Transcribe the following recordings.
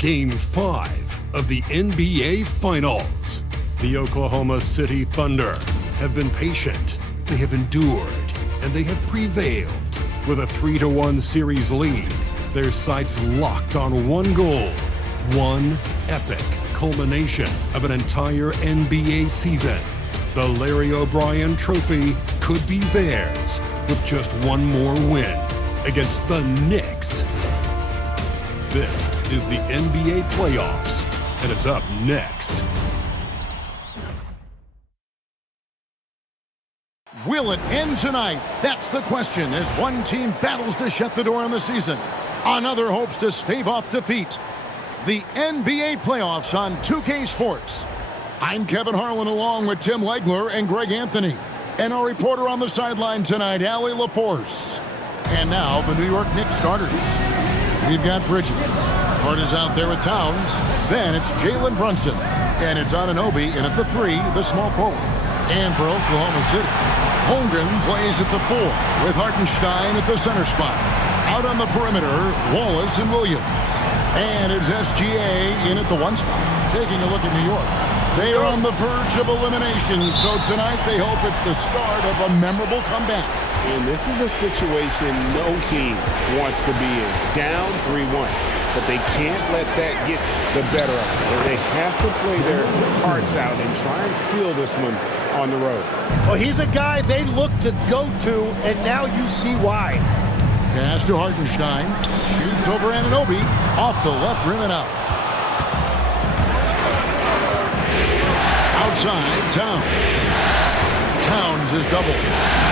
Game 5 of the NBA Finals. The Oklahoma City Thunder have been patient, they have endured, and they have prevailed. With a 3-1 series lead, their sights locked on one goal, one epic culmination of an entire NBA season. The Larry O'Brien Trophy could be theirs with just one more win against the Knicks. This is the NBA playoffs, and it's up next. Will it end tonight? That's the question as one team battles to shut the door on the season. Another hopes to stave off defeat. The NBA playoffs on 2K Sports. I'm Kevin Harlan along with Tim Legler and Greg Anthony. And our reporter on the sideline tonight, Allie LaForce. And now the New York Knicks starters. We've got Bridges. Hart is out there with Towns. Then it's Jalen Brunson. And it's Anunoby in at the 3, the small forward. And for Oklahoma City, Holmgren plays at the 4 with Hartenstein at the center spot. Out on the perimeter, Wallace and Williams. And it's SGA in at the 1 spot. Taking a look at New York. They are on the verge of elimination, so tonight they hope it's the start of a memorable comeback. And this is a situation no team wants to be in. Down 3-1. But they can't let that get the better of them. They have to play their hearts out and try and steal this one on the road. Well, he's a guy they look to go to, and now you see why. Pass to Hartenstein. Shoots over Anunoby. Off the left rim and out. Outside, Towns. Towns is doubled.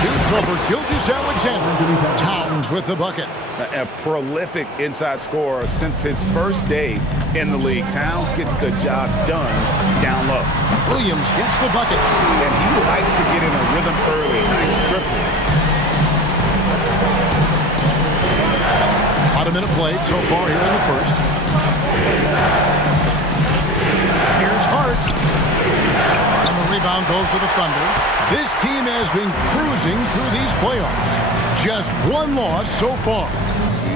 Shoots over Gilgeous-Alexander. Towns with the bucket. A prolific inside scorer since his first day in the league. Towns gets the job done down low. Williams gets the bucket. And he likes to get in a rhythm early. Nice triple. About a minute played so far here in the first. Here's Hart. And the rebound goes to the Thunder. This team has been cruising through these playoffs. Just one loss so far.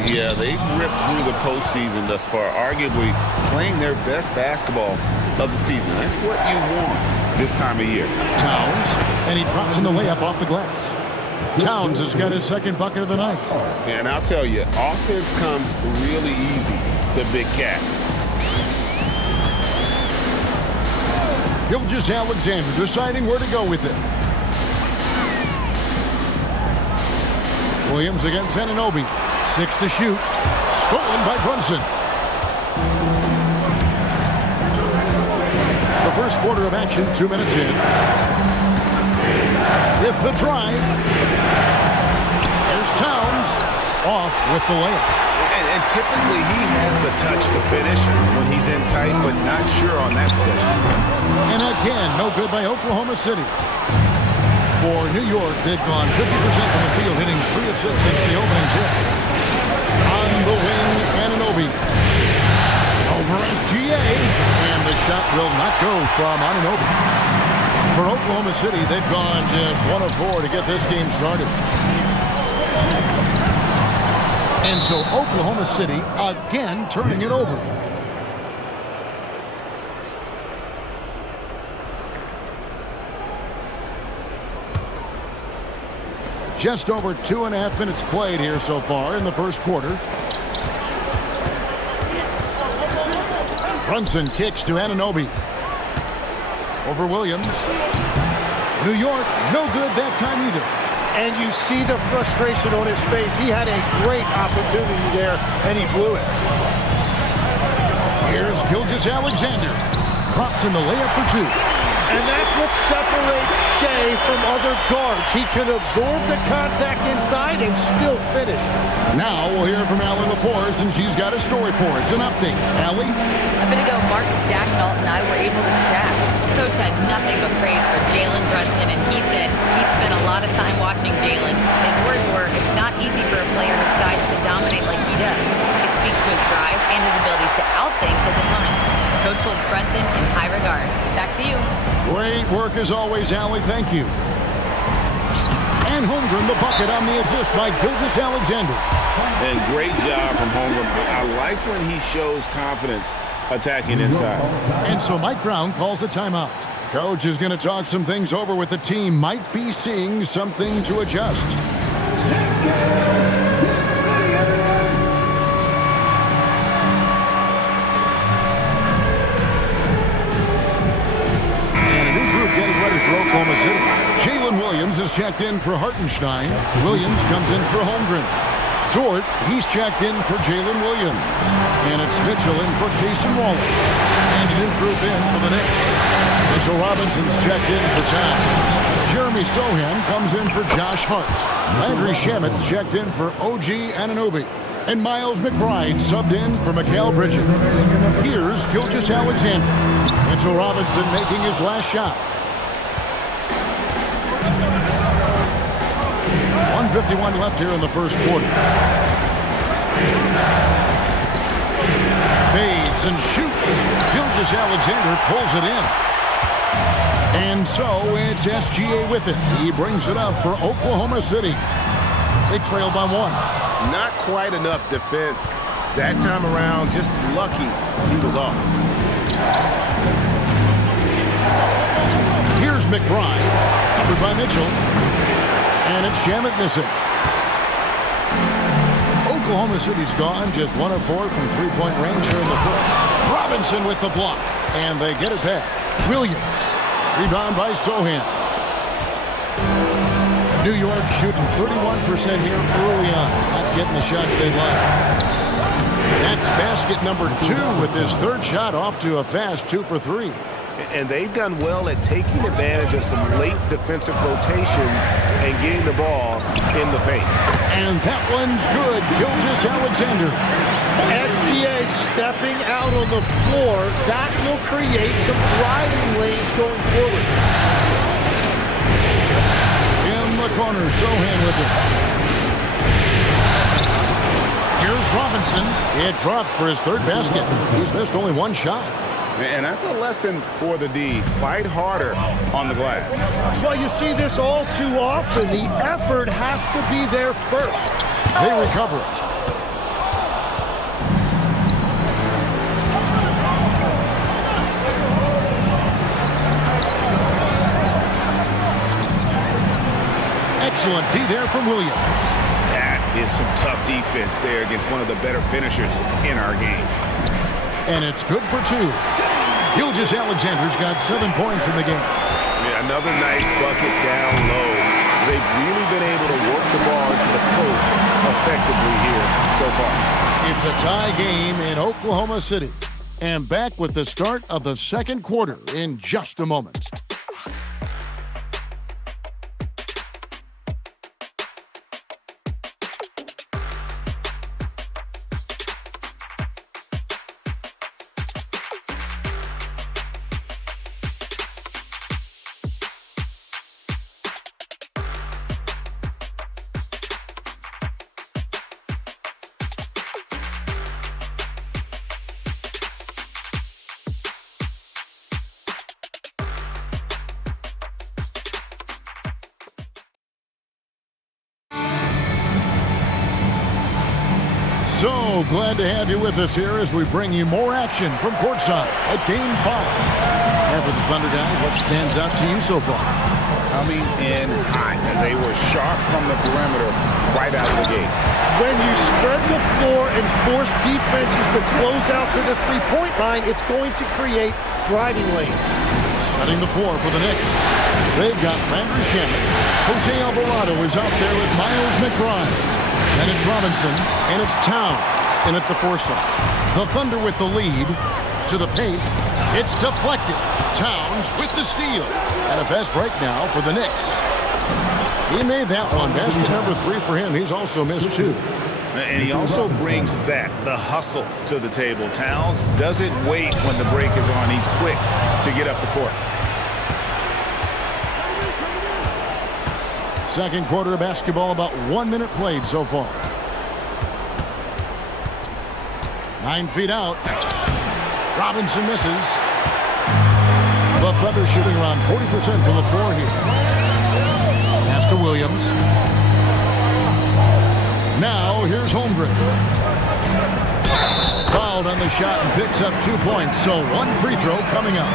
Yeah, they've ripped through the postseason thus far, arguably playing their best basketball of the season. That's what you want this time of year. Towns, and he drops in the layup off the glass. Towns has got his second bucket of the night. And I'll tell you, offense comes really easy to Big Cat. Gilgeous-Alexander deciding where to go with it. Williams against Anunoby. 6 to shoot. Stolen by Brunson. The first quarter of action, 2 minutes in. With the drive. There's Towns. Off with the layup. And typically he has the touch to finish when he's in tight, but not sure on that possession. And again, no good by Oklahoma City. For New York, they've gone 50% from the field, hitting 3 of 6 since the opening tip. On the wing, Anunoby. Over SGA. And the shot will not go from Anunoby. For Oklahoma City, they've gone just 1 of 4 to get this game started. And so Oklahoma City again turning it over. Just over 2.5 minutes played here so far in the first quarter. Brunson kicks to Anunoby. Over Williams. New York, no good that time either. And you see the frustration on his face. He had a great opportunity there, and he blew it. Here's Gilgeous-Alexander. Drops in the layup for 2. And that's what separates Shea from other guards. He can absorb the contact inside and still finish. Now we'll hear from Allie LaForce, and she's got a story for us. An update. Allie? A bit ago, Mark Dacknault and I were able to chat. Coach had nothing but praise for Jalen Brunson, and he said he spent a lot of time watching Jalen. His words were, it's not easy for a player his size to dominate like he does. It speaks to his drive and his ability to outthink his opponents. Coach holds Brunson in high regard. Back to you. Great work as always, Allie. Thank you. And Holmgren the bucket on the assist by Gilgeous-Alexander. And great job from Holmgren. I like when he shows confidence attacking inside. And so Mike Brown calls a timeout. Coach is going to talk some things over with the team. Might be seeing something to adjust. And a new group getting ready for Oklahoma City. Jalen Williams is checked in for Hartenstein. Williams comes in for Holmgren. Dort, he's checked in for Jalen Williams. And it's Mitchell in for Cason Wallace. And a new group in for the Knicks. Mitchell Robinson's checked in for Town. Jeremy Sohan comes in for Josh Hart. Landry Shamit's checked in for OG Anunoby. And Miles McBride subbed in for Mikal Bridges. Here's Gilgeous Alexander. Mitchell Robinson making his last shot. 1:51 left here in the first quarter. Fades and shoots. Gilgeous Alexander pulls it in. And so it's SGA with it. He brings it up for Oklahoma City. They trail by 1. Not quite enough defense that time around. Just lucky he was off. Here's McBride. Covered by Mitchell. And it's Shamet missing. Oklahoma City's gone. Just 1 of 4 from three-point range here in the first. Robinson with the block. And they get it back. Williams. Rebound by Sohan. New York shooting 31% here early on. Not getting the shots they like. That's basket number 2 with his third shot off to a fast 2 for 3. And they've done well at taking advantage of some late defensive rotations and getting the ball in the paint. And that one's good. Gilgeous Alexander. SGA stepping out on the floor. That will create some driving lanes going forward. In the corner, Sohan with it. Here's Robinson. It drops for his third basket. He's missed only 1 shot. And that's a lesson for the D. Fight harder on the glass. Well, you see this all too often. The effort has to be there first. They recover it. Excellent D there from Williams. That is some tough defense there against one of the better finishers in our game. And it's good for 2. Gilgeous Alexander's got 7 points in the game. Yeah, another nice bucket down low. They've really been able to work the ball into the post effectively here so far. It's a tie game in Oklahoma City. And back with the start of the second quarter in just a moment. So glad to have you with us here as we bring you more action from courtside at Game 5. And for the Thunder guys, what stands out to you so far? Coming in hot, and they were sharp from the perimeter right out of the gate. When you spread the floor and force defenses to close out to the three-point line, it's going to create driving lanes. Setting the floor for the Knicks. They've got Landry Shamet. Jose Alvarado is out there with Miles McBride. And it's Robinson, and it's Towns in at the 4 side. The Thunder with the lead. To the paint. It's deflected. Towns with the steal. And a fast break now for the Knicks. He made that one. Basket number 3 for him. He's also missed 2. And he also brings the hustle to the table. Towns doesn't wait when the break is on. He's quick to get up the court. Second quarter of basketball, about 1 minute played so far. 9 feet out. Robinson misses. The Thunder shooting around 40% from the floor here. Pass to Williams. Now here's Holmgren. Fouled on the shot and picks up 2 points. So one free throw coming up.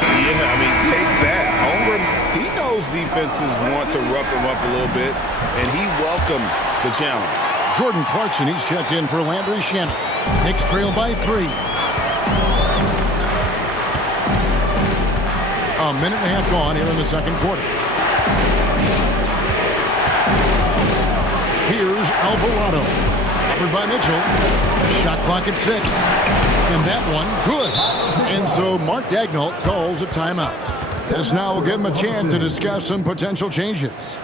Yeah, I mean, take that. Holmgren, he knows defenses want to rough him up a little bit, and he welcomes the challenge. Jordan Clarkson, he's checked in for Landry Shamet. Knicks trail by 3. A minute and a half gone here in the second quarter. Here's Alvarado. Covered by Mitchell. Shot clock at 6. And that one, good. And so Mark Daigneault calls a timeout. This now will give him a chance to discuss some potential changes.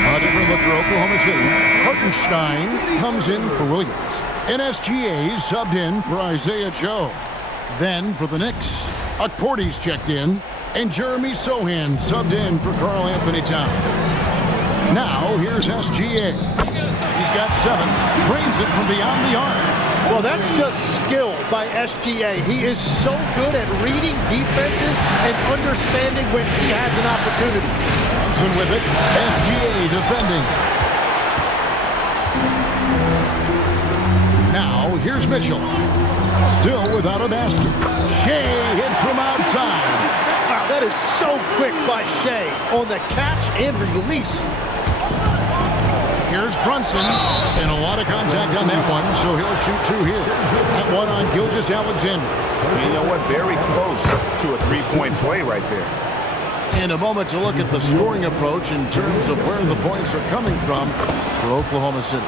A different look for Oklahoma City. Hartenstein comes in for Williams. NSGA subbed in for Isaiah Joe. Then for the Knicks, Akporti's checked in, and Jeremy Sohan subbed in for Karl Anthony Towns. Now here's SGA. He's got 7, drains it from beyond the arc. Well, that's just skill by SGA. He is so good at reading defenses and understanding when he has an opportunity. Thompson with it. SGA defending. Now here's Mitchell. Still without a basket. Shea hits from outside. Wow, that is so quick by Shea on the catch and release. Here's Brunson, and a lot of contact on that one, so he'll shoot 2 here. That one on Gilgeous Alexander. You know what? Very close to a three-point play right there. And a moment to look at the scoring approach in terms of where the points are coming from for Oklahoma City.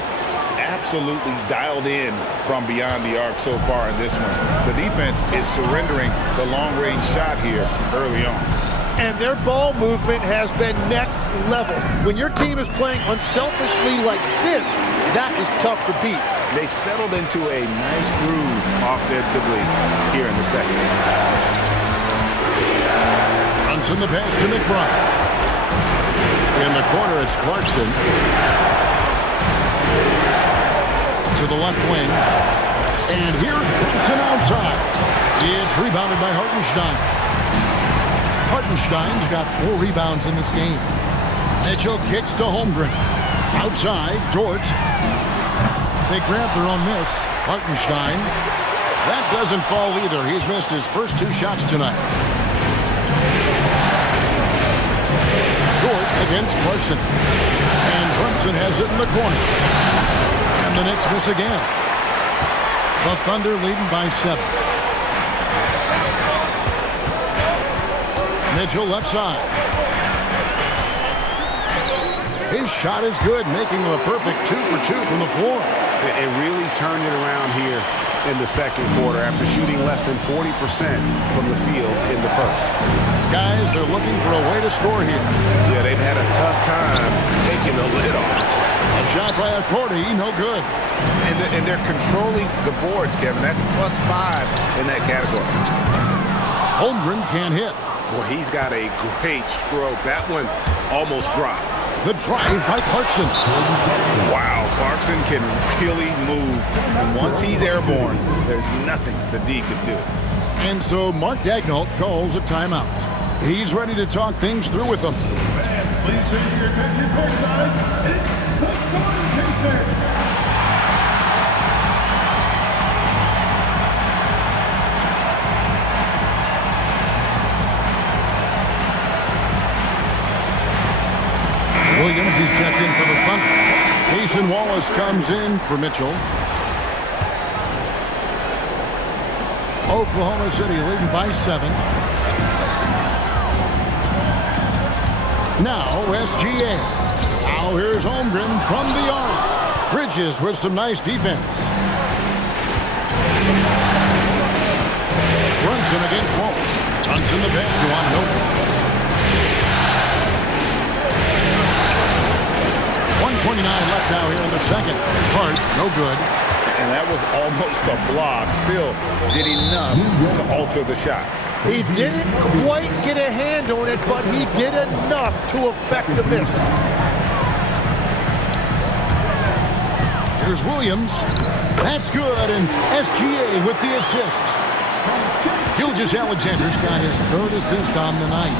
Absolutely dialed in from beyond the arc so far in this one. The defense is surrendering the long-range shot here early on. And their ball movement has been next level. When your team is playing unselfishly like this, that is tough to beat. They've settled into a nice groove offensively here in the second. Brunson the pass to McBride. In the corner, it's Clarkson. To the left wing. And here's Brunson outside. It's rebounded by Hartenstein. Hartenstein's got 4 rebounds in this game. Mitchell kicks to Holmgren. Outside, Dort. They grab their own miss. Hartenstein. That doesn't fall either. He's missed his first 2 shots tonight. Dort against Clarkson. And Brunson has it in the corner. And the Knicks miss again. The Thunder leading by 7. Mitchell left side. His shot is good, making him a perfect 2 for 2 from the floor. It really turned it around here in the second quarter after shooting less than 40% from the field in the first. Guys, they're looking for a way to score here. Yeah, they've had a tough time taking the lid off. A shot by Akporti, no good. And they're controlling the boards, Kevin. That's +5 in that category. Holmgren can't hit. Well, he's got a great stroke. That one almost dropped. The drive by Clarkson. Wow, Clarkson can really move. And once he's airborne, there's nothing the D can do. And so Mark Daigneault calls a timeout. He's ready to talk things through with them. Please turn your attention courtside. It's the scoring chaser. Williams, he's checked in for the Thunder. Mason Wallace comes in for Mitchell. Oklahoma City leading by 7. Now SGA. Now here's Holmgren from the arc. Bridges with some nice defense. Brunson against Wallace. Brunson the pass to Anunoby. 1:29 left now here in the second. Hart, no good. And that was almost a block. Still did enough to alter the shot. He didn't quite get a hand on it, but he did enough to affect the miss. Here's Williams. That's good, and SGA with the assist. Gilgeous-Alexander's got his third assist on the night.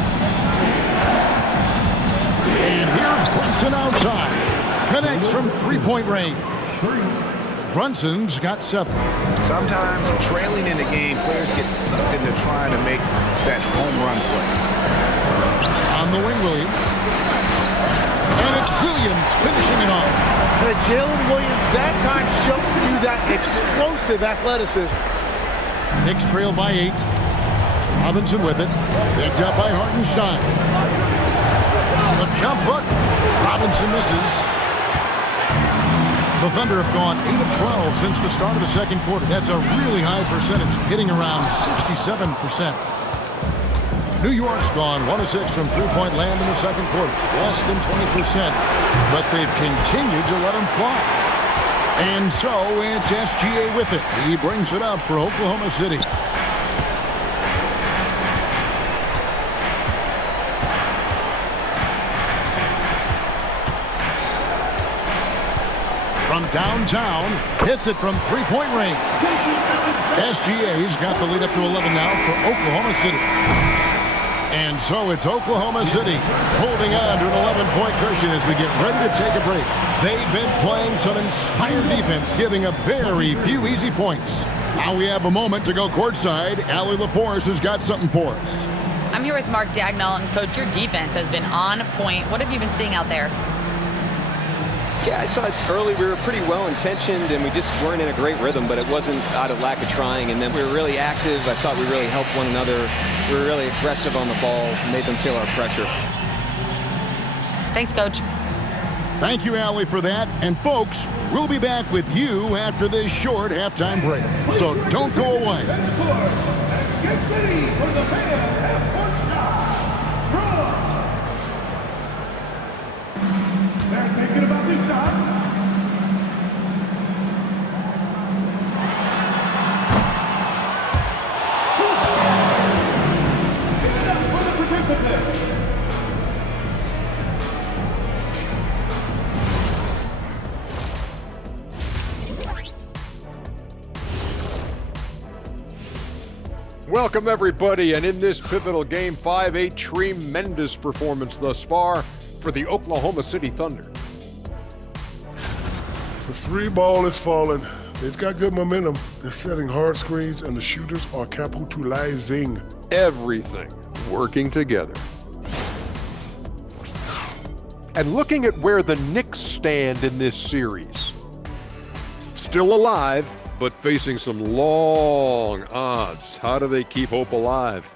And here's Brunson outside. Connects from three-point range. Brunson's got 7. Sometimes trailing in the game, players get sucked into trying to make that home run play. On the wing, Williams. And it's Williams finishing it off. And Jalen Williams that time showed you that explosive athleticism. Knicks trail by 8. Robinson with it. Picked up by Hartenstein. The jump hook. Robinson misses. The Thunder have gone 8 of 12 since the start of the second quarter. That's a really high percentage, hitting around 67%. New York's gone 1 of 6 from three-point land in the second quarter. Less than 20%, but they've continued to let them fly. And so it's SGA with it. He brings it up for Oklahoma City. From downtown, hits it from three-point range. SGA's got the lead up to 11 now for Oklahoma City. And so it's Oklahoma City holding on to an 11-point cushion as we get ready to take a break. They've been playing some inspired defense, giving up very few easy points. Now we have a moment to go courtside. Allie LaForce has got something for us. I'm here with Mark Dagnall, and Coach, your defense has been on point. What have you been seeing out there? Yeah, I thought early we were pretty well-intentioned and we just weren't in a great rhythm, but it wasn't out of lack of trying. And then we were really active. I thought we really helped one another. We were really aggressive on the ball, made them feel our pressure. Thanks, Coach. Thank you, Allie, for that. And folks, we'll be back with you after this short halftime break. So don't go away. Get ready for the fan half-court shot. Draw. They're thinking about this shot. Give it up for the participants. Welcome, everybody, and in this pivotal Game 5, a tremendous performance thus far for the Oklahoma City Thunder. The three ball is falling. They've got good momentum. They're setting hard screens, and the shooters are capitalizing. Everything working together. And looking at where the Knicks stand in this series. Still alive, but facing some long odds. How do they keep hope alive?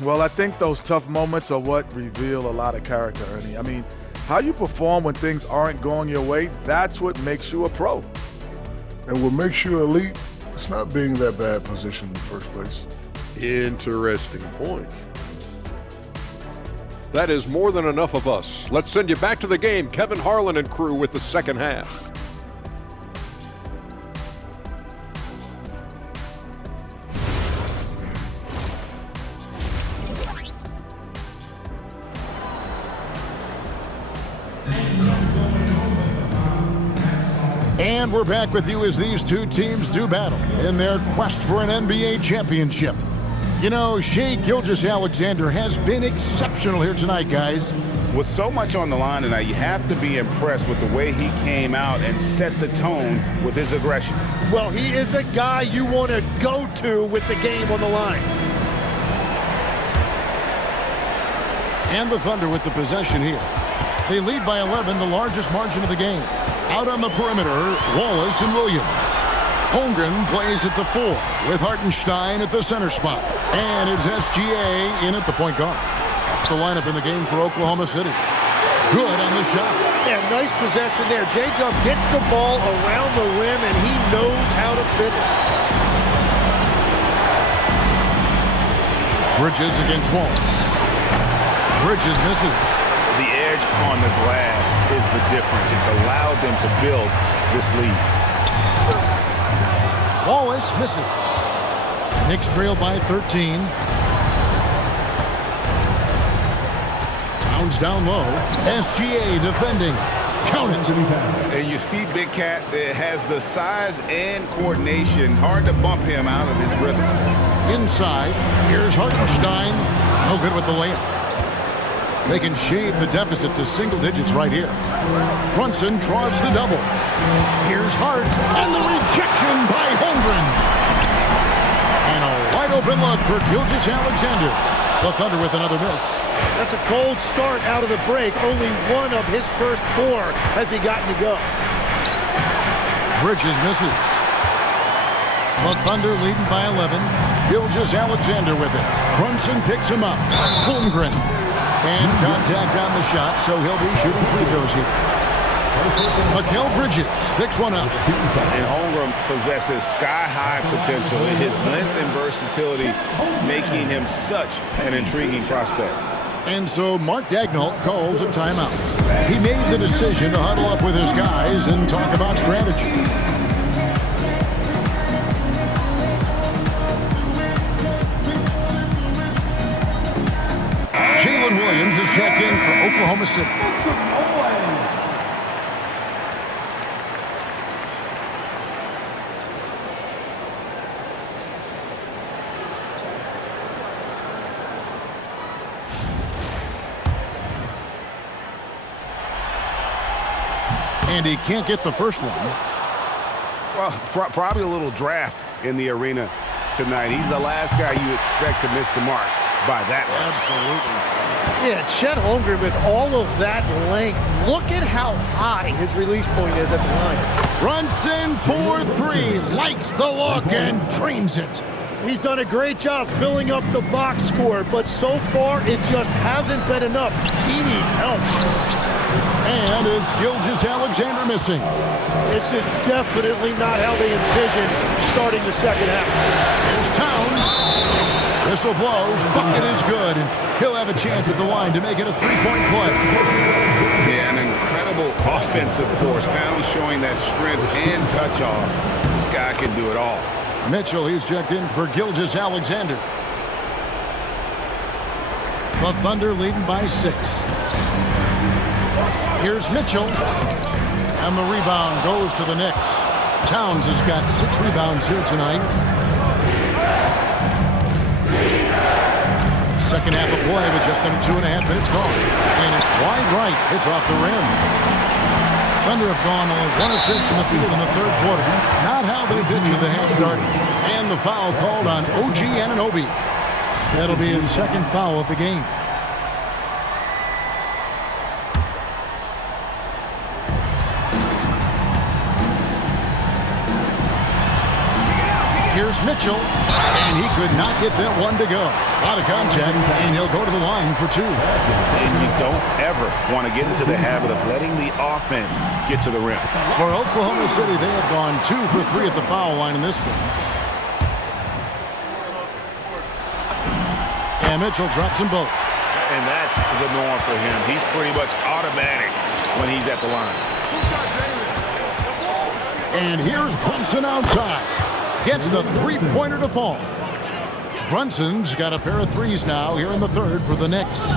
Well, I think those tough moments are what reveal a lot of character, Ernie. I mean, how you perform when things aren't going your way, that's what makes you a pro. And what makes you elite, it's not being that bad position in the first place. Interesting point. That is more than enough of us. Let's send you back to the game. Kevin Harlan and crew with the second half. And we're back with you as these two teams do battle in their quest for an NBA championship. You know, Shai Gilgeous-Alexander has been exceptional here tonight, guys. With so much on the line tonight, you have to be impressed with the way he came out and set the tone with his aggression. Well, he is a guy you want to go to with the game on the line. And the Thunder with the possession here. They lead by 11, the largest margin of the game. Out on the perimeter, Wallace and Williams. Holmgren plays at the 4 with Hartenstein at the center spot. And it's SGA in at the point guard. That's the lineup in the game for Oklahoma City. Good on the shot. Yeah, nice possession there. J-Dub gets the ball around the rim, and he knows how to finish. Bridges against Wallace. Bridges misses. The edge on the glass is the difference. It's allowed them to build this lead. Wallace misses. Knicks trail by 13. Bounds down low. SGA defending. Count it. And you see Big Cat has the size and coordination. Hard to bump him out of his rhythm. Inside, here's Hartenstein. No good with the layup. They can shave the deficit to single digits right here. Brunson draws the double. Here's Hart, and the rejection by Holmgren. And a wide open look for Gilgeous-Alexander. The Thunder with another miss. That's a cold start out of the break. Only one of his first 4 has he gotten to go. Bridges misses. The Thunder leading by 11. Gilgeous-Alexander with it. Brunson picks him up. Holmgren. And contact on the shot, so he'll be shooting free throws here. Mikal Bridges picks one up. And Holmgren possesses sky-high potential. His length and versatility making him such an intriguing prospect. And so Mark Daigneault calls a timeout. He made the decision to huddle up with his guys and talk about strategy. Jalen Williams is checked in for Oklahoma City. And he can't get the first one. Well, probably a little draft in the arena tonight. He's the last guy you expect to miss the mark by that much. Absolutely. Yeah, Chet Holmgren with all of that length. Look at how high his release point is at the line. Brunson for 3. Likes the look and trains it. He's done a great job filling up the box score, but so far it just hasn't been enough. He needs help. And it's Gilgeous-Alexander missing. This is definitely not how they envisioned starting the second half. Here's Towns. Whistle blows. Bucket is good. And he'll have a chance at the line to make it a 3-point play. Yeah, an incredible offensive force. Towns showing that strength and touch off. This guy can do it all. Mitchell, he's checked in for Gilgeous-Alexander. The Thunder leading by 6. Here's Mitchell. And the rebound goes to the Knicks. Towns has got 6 rebounds here tonight. Second half of play with just under 2.5 minutes gone. And it's wide right. It's off the rim. Thunder have gone only 1 of 6 in the field in the third quarter. Not how they pictured the half started. And the foul called on OG Anunoby. That'll be his second foul of the game. Here's Mitchell, and he could not get that one to go. Out of contact, and he'll go to the line for 2. And you don't ever want to get into the habit of letting the offense get to the rim. For Oklahoma City, they have gone 2 for 3 at the foul line in this one. And Mitchell drops them both. And that's the norm for him. He's pretty much automatic when he's at the line. And here's Brunson outside. Gets the 3-pointer to fall. Brunson's got a pair of 3s now here in the third for the Knicks.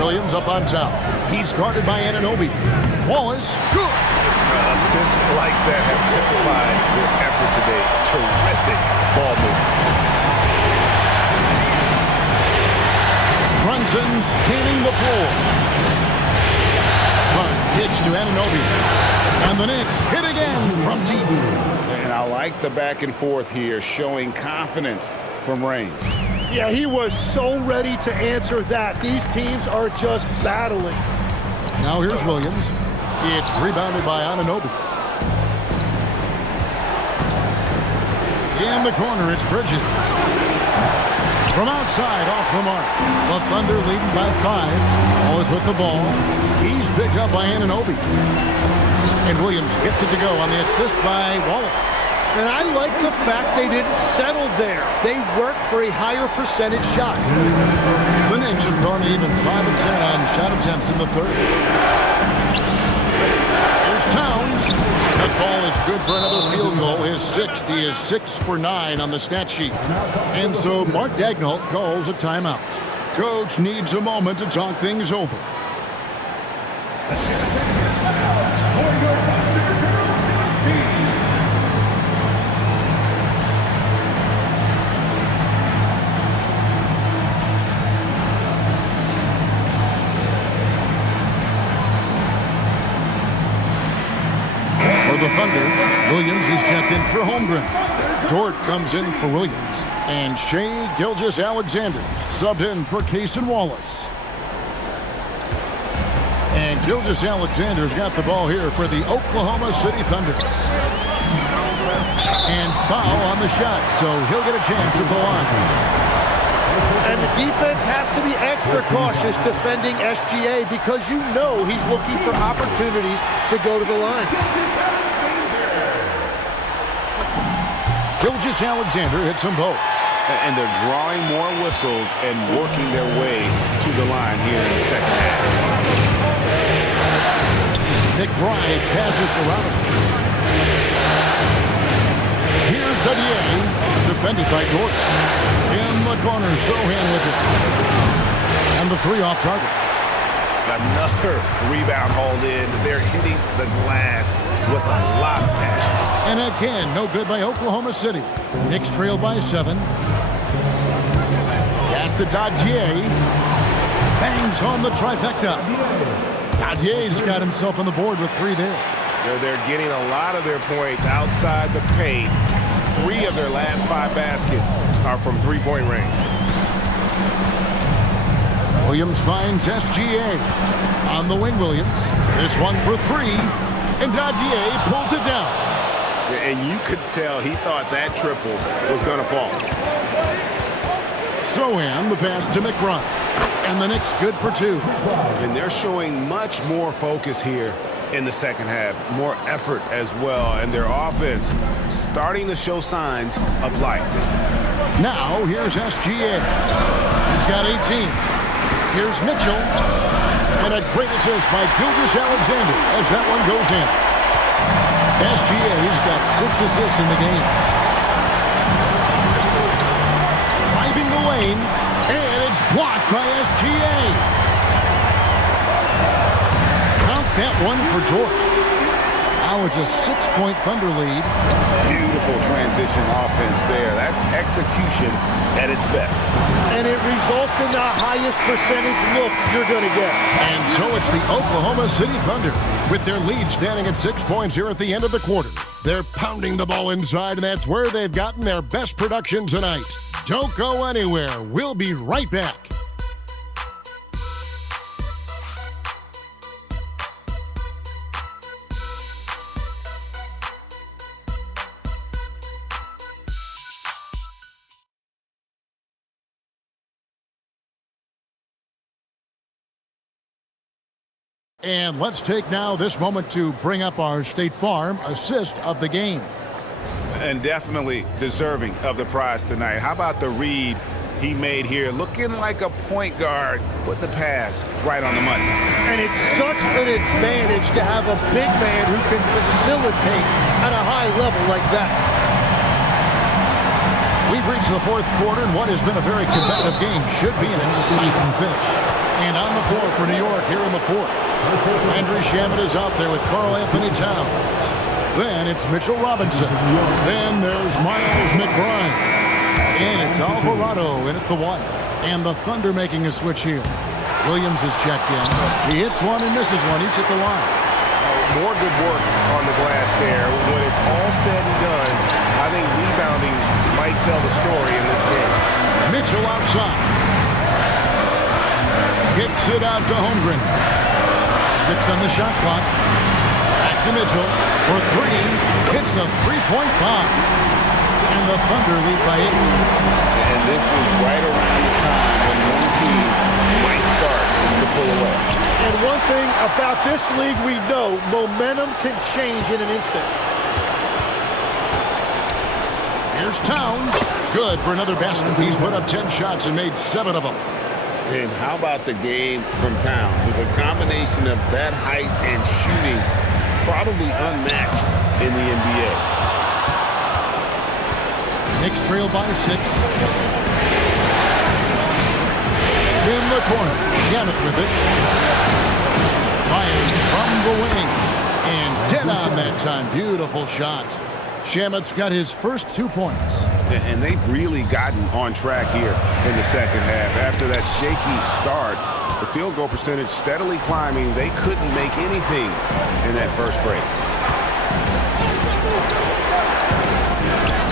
Williams up on top. He's guarded by Anunoby. Wallace, good. Assists like that have typified their effort today. Terrific ball movement. Brunson scanning the floor. Run, pitch to Anunoby. And the Knicks hit again from deep. And I like the back and forth here, showing confidence from range. Yeah, he was so ready to answer that. These teams are just battling. Now here's Williams. It's rebounded by Anunoby. In the corner, it's Bridges. From outside, off the mark. The Thunder leading by 5. Wallace with the ball. He's picked up by Anunoby. And Williams gets it to go on the assist by Wallace. And I like the fact they didn't settle there. They worked for a higher percentage shot. The Knicks have gone even 5 of 10 on shot attempts in the third. Here's Towns. That ball is good for another field goal. His 6th. He is 6 for 9 on the stat sheet. And so Mark Daigneault calls a timeout. Coach needs a moment to talk things over. For the Thunder, Williams is checked in for Holmgren. Dort comes in for Williams. And Shai Gilgeous-Alexander subbed in for Cason Wallace. And Gilgeous-Alexander's got the ball here for the Oklahoma City Thunder. And foul on the shot, so he'll get a chance at the line. And the defense has to be extra cautious defending SGA because you know he's looking for opportunities to go to the line. Gilgeous-Alexander hits them both. And they're drawing more whistles and working their way to the line here in the second half. McBride passes to Robinson. Here's Dadier, defended by Dort. In the corner, Sohan with it. And the three off target. Another rebound hauled in. They're hitting the glass with a lot of passion. And again, no good by Oklahoma City. Knicks trail by 7. Pass to Dadier. Bangs home the trifecta. Dadier's got himself on the board with 3 there. They're getting a lot of their points outside the paint. 3 of their last 5 baskets are from three-point range. Williams finds SGA. On the wing, Williams. This one for 3. And Dadier pulls it down. And you could tell he thought that triple was going to fall. Sohan, the pass to McBride. And the Knicks good for 2. And they're showing much more focus here in the second half. More effort as well. And their offense starting to show signs of life. Now, here's SGA. He's got 18. Here's Mitchell. And a great assist by Gilgeous-Alexander as that one goes in. SGA's got 6 assists in the game. Driving the lane, and it's blocked by SGA. Count that one for Dort. Now it's a 6-point Thunder lead. Beautiful transition offense there. That's execution at its best. And it results in the highest percentage look you're going to get. And so it's the Oklahoma City Thunder with their lead standing at 6 points here at the end of the quarter. They're pounding the ball inside, and that's where they've gotten their best production tonight. Don't go anywhere. We'll be right back. And let's take now this moment to bring up our State Farm assist of the game. And definitely deserving of the prize tonight. How about the read he made here? Looking like a point guard with the pass right on the money. And it's such an advantage to have a big man who can facilitate at a high level like that. We've reached the 4th quarter, and what has been a very competitive game should be an exciting finish. And on the floor for New York here in the 4th. Andrew Shamet is out there with Karl Anthony Towns. Then it's Mitchell Robinson. Then there's Miles McBride. And it's Alvarado in at the 1. And the Thunder making a switch here. Williams is checked in. He hits one and misses one, each at the line. More good work on the glass there. When it's all said and done, I think rebounding might tell the story in this game. Mitchell outside. Kicks it out to Holmgren. 6 on the shot clock. Back to Mitchell for 3. Hits the three-point bomb. And the Thunder lead by 8. And this is right around the time when one team might start to pull away. And one thing about this league we know, momentum can change in an instant. Here's Towns. Good for another basket. He's put up 10 shots and made 7 of them. And how about the game from Towns? The combination of that height and shooting, probably unmatched in the NBA. Knicks trail by 6. In the corner, Shamet with it. Fired from the wing. And dead on that time. Beautiful shot. Shamet's got his first 2 points. And they've really gotten on track here in the second half. After that shaky start, the field goal percentage steadily climbing. They couldn't make anything in that first break.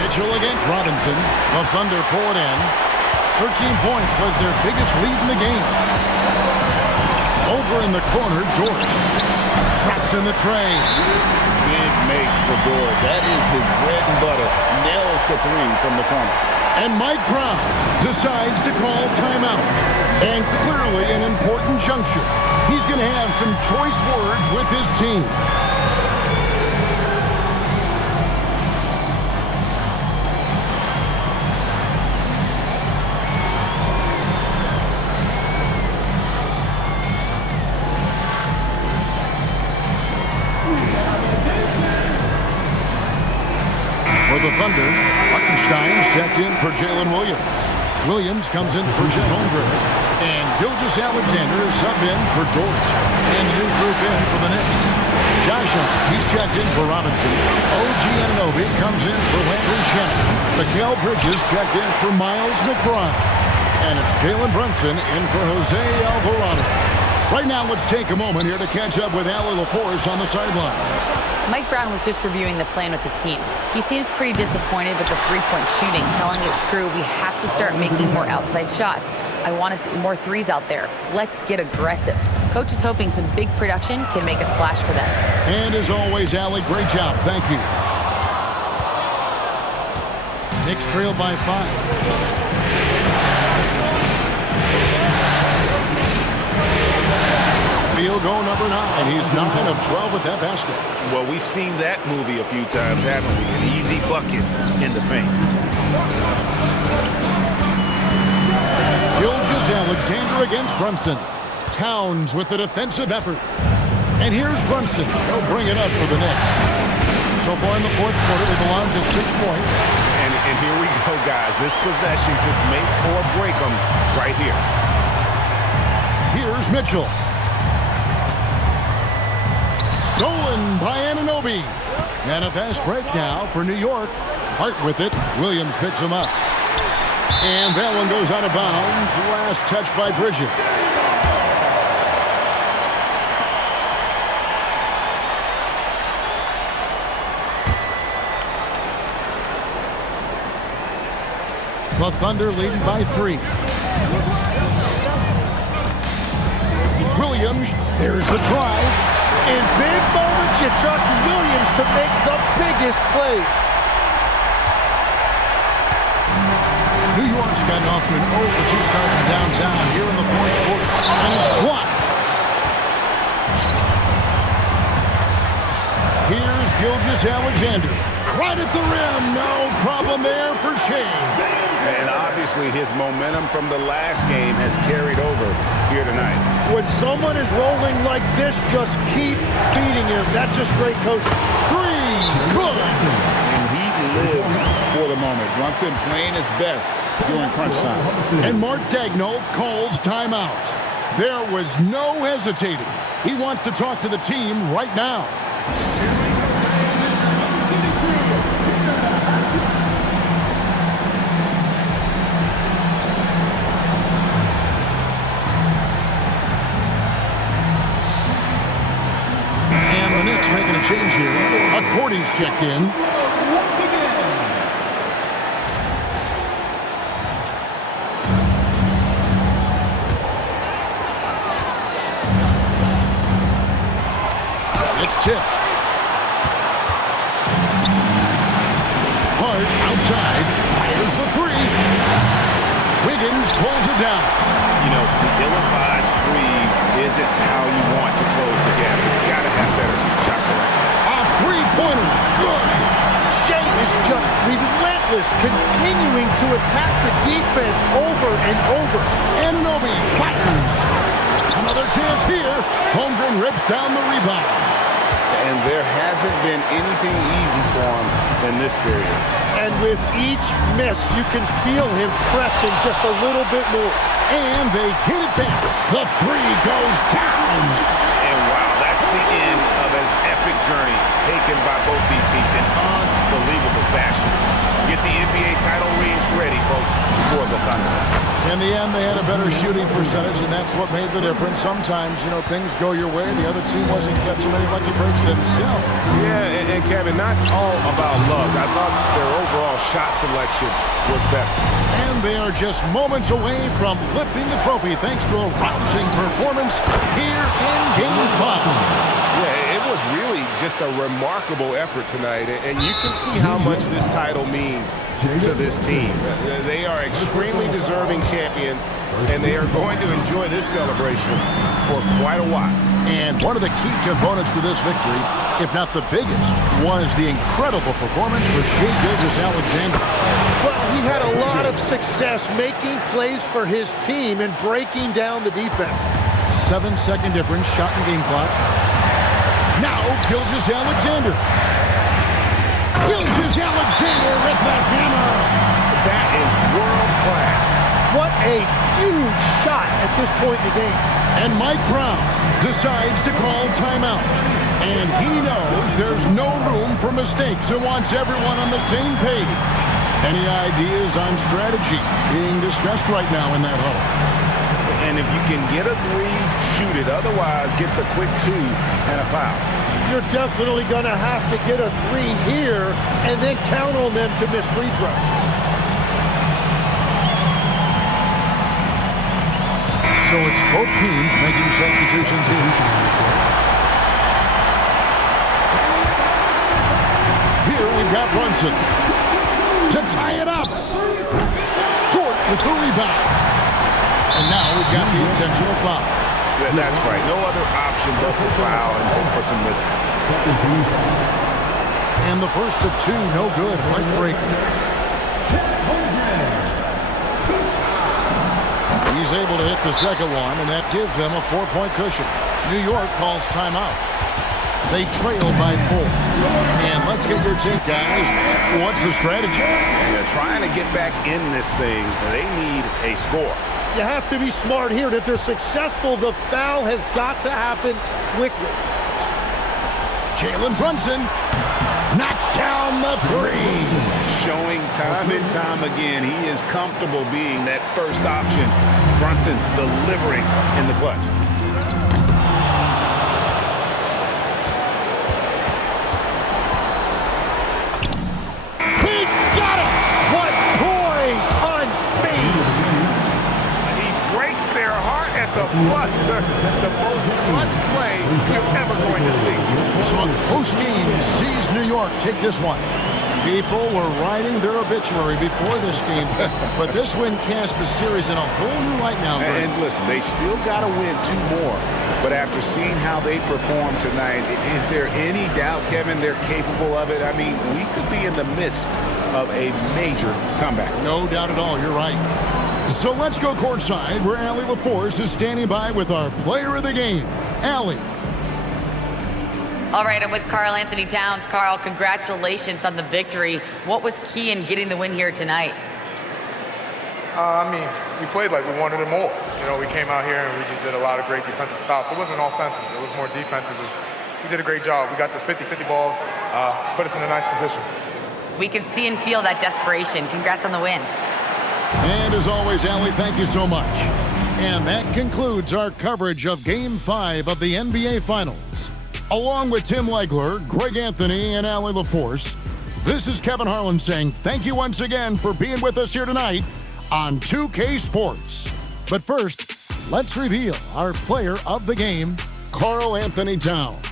Mitchell against Robinson. The Thunder pull it in. 13 points was their biggest lead in the game. Over in the corner, George. Traps in the tray. Big make for Dort. That is his bread and butter. Nails the three from the corner. And Mike Brown decides to call timeout. And clearly an important juncture. He's going to have some choice words with his team. For the Thunder, Hartenstein's checked in for Jalen Williams. Williams comes in for Jet Holmgren. And Gilgeous-Alexander is subbed in for George. And the new group in for the Knicks. Josh Hart, he's checked in for Robinson. OG Anunoby comes in for Landry Shamet. Mikal Bridges checked in for Miles McBride. And it's Jalen Brunson in for Jose Alvarado. Right now, let's take a moment here to catch up with Allie LaForce on the sidelines. Mike Brown was just reviewing the plan with his team. He seems pretty disappointed with the three-point shooting, telling his crew we have to start making more outside shots. I want to see more threes out there. Let's get aggressive. Coach is hoping some big production can make a splash for them. And as always, Allie, great job. Thank you. Knicks trail by 5. Field goal number 9. He's 9 of 12 with that basket. Well, we've seen that movie a few times, haven't we? An easy bucket in the paint. Gilgeous-Alexander against Brunson. Towns with the defensive effort. And here's Brunson. He'll bring it up for the Knicks. So far in the fourth quarter, they belong to 6 points. And here we go, guys. This possession could make or break them right here. Here's Mitchell. Stolen by Anunoby. And a fast break now for New York. Hart with it. Williams picks him up. And that one goes out of bounds. Last touch by Bridges. The Thunder leading by 3. Williams, there's the drive. In big moments, you trust Williams to make the biggest plays. New York's gotten off to an 0-for-2 start from downtown here in the fourth quarter. And it's blocked. Here's Gilgeous-Alexander. Right at the rim. No problem there for Shane. And obviously his momentum from the last game has carried over here tonight. When someone is rolling like this, just keep feeding him. That's just great coaching. 3. Good. And he lives for the moment. Brunson playing his best during crunch time. And Mark Daigneault calls timeout. There was no hesitating. He wants to talk to the team right now. Making a change here. Accordi's checked in. It's tipped. Hart outside. Fires the 3. Wiggins pulls it down. You know, the ill-advised threes isn't how you want to close the gap. You've got to have better shot selection. A 3-pointer. Good. Shane is just relentless, continuing to attack the defense over and over. Anunoby fires. Another chance here. Holmgren rips down the rebound. And there hasn't been anything easy for him in this period. And with each miss, you can feel him pressing just a little bit more. And they get it back. The three goes down. And wow, that's the end of an epic journey taken by both these teams in unbelievable fashion. Get the NBA title rings ready, folks, for the Thunder. In the end, they had a better shooting percentage, and that's what made the difference. Sometimes, things go your way. The other team wasn't catching any lucky breaks themselves. Yeah, and Kevin, not all about luck. I thought their overall shot selection was better. And they are just moments away from lifting the trophy thanks to a rousing performance here in Game 5. Yeah, it was really just a remarkable effort tonight, and you can see how much this title means to this team. They are extremely deserving champions, and they are going to enjoy this celebration for quite a while. And one of the key components to this victory, if not the biggest, was the incredible performance for Shai Gilgeous-Alexander. Well, he had a lot of success making plays for his team and breaking down the defense. 7-second difference, shot and game clock. Now, Gilgeous-Alexander. Gilgeous-Alexander with the hammer. That is world class. What a huge shot at this point in the game. And Mike Brown decides to call timeout. And he knows there's no room for mistakes and wants everyone on the same page. Any ideas on strategy being discussed right now in that huddle? And if you can get a three, shoot it. Otherwise, get the quick two and a foul. You're definitely going to have to get a three here and then count on them to miss free throws. So it's both teams making substitutions here. Here we've got Brunson to tie it up. Jordan with the rebound. And now we've got the intentional foul. Yeah, that's right. No other option but to foul and hope for some misses. And the first of two, no good. Heartbreaker. He's able to hit the second one, and that gives them a 4-point cushion. New York calls timeout. They trail by 4. And let's get your take, guys. What's the strategy? Yeah, trying to get back in this thing, they need a score. You have to be smart here. If they're successful, the foul has got to happen quickly. Jalen Brunson knocks down the three. Showing time and time again, he is comfortable being that first option. Brunson delivering in the clutch. He got it! What poise, unfazed. He breaks their heart at the buzzer. The most clutch play you're ever going to see. So a close game sees New York take this one. People were writing their obituary before this game, but this win cast the series in a whole new light now. And listen, they still got to win 2 more. But after seeing how they performed tonight, is there any doubt, Kevin, they're capable of it? I mean, we could be in the midst of a major comeback. No doubt at all. You're right. So let's go courtside where Allie LaForce is standing by with our player of the game. Allie. All right, I'm with Karl Anthony Towns. Karl, congratulations on the victory. What was key in getting the win here tonight? We played like we wanted it more. We came out here and we just did a lot of great defensive stops. It wasn't offensive. It was more defensive. We did a great job. We got those 50-50 balls, put us in a nice position. We can see and feel that desperation. Congrats on the win. And as always, Allie, thank you so much. And that concludes our coverage of Game 5 of the NBA Finals. Along with Tim Legler, Greg Anthony, and Allie LaForce, this is Kevin Harlan saying thank you once again for being with us here tonight on 2K Sports. But first, let's reveal our player of the game, Karl Anthony Towns.